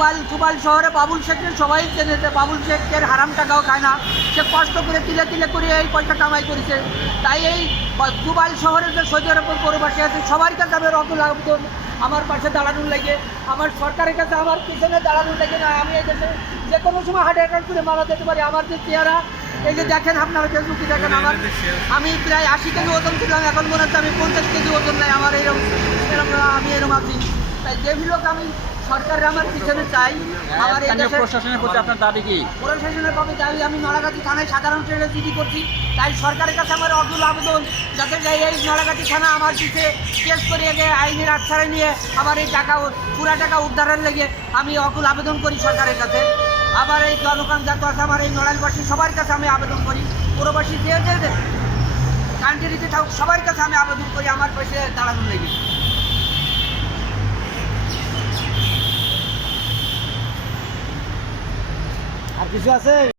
সুবাল শহরে বাবুল শেখের সবাই চেনে, বাবুল শেখের হারাম টাকাও খায় না, সে কষ্ট করে তিলে তিলে করে এই পয়সা কামাই করেছে। তাই এই সুবাল শহরে যে সৌদি আরবের প্রবাসী আছে সবার কাছে আমি রকুল আবেদন, আমার পাশে দাঁড়ানোর লাগে, আমার সরকারের কাছে আমার পিছনে দাঁড়ানোর লাগে না। আমি এই দেশে যে কোনো সময় হার্ট অ্যাটাক করে মারা যেতে পারি। আমার যে চেহারা, এই যে দেখেন আপনারা ফেসবুকে দেখেন, আমি প্রায় 80 কেজি ওজন ছিলাম, এখন মনে হচ্ছে আমি 50 কেজি ওজন নাই আমার। আমি এরকম আছি। তাই যেগুলোকে আমি সরকারের আমার পিছনে চাই। আমার এই দেশের প্রশাসনের প্রতি আপনার দাবি কি? প্রশাসনের কবে দাবি, আমি নলাগাতি থানায় সাধারণ ট্রেনে জিডি করছি। তাই সরকারের কাছে আমার অকুল আবেদন, যাতে এই নলাগাতি থানা আমার পিছিয়ে কেস করিয়ে দিয়ে আইনের আশ্রয় নিয়ে আমার এই টাকা পুরা টাকা উদ্ধারের লেগে আমি অকুল আবেদন করি সরকারের কাছে। আবার এই জনগণ যাতে আছে আমার এই নড়াইলবাসী সবার কাছে আমি আবেদন করি, প্রবাসী যে যে কান্ট্রিতে থাকুক সবার কাছে আমি আবেদন করি আমার পাশে দাঁড়ানোর লেগে। আর কিছু আছে?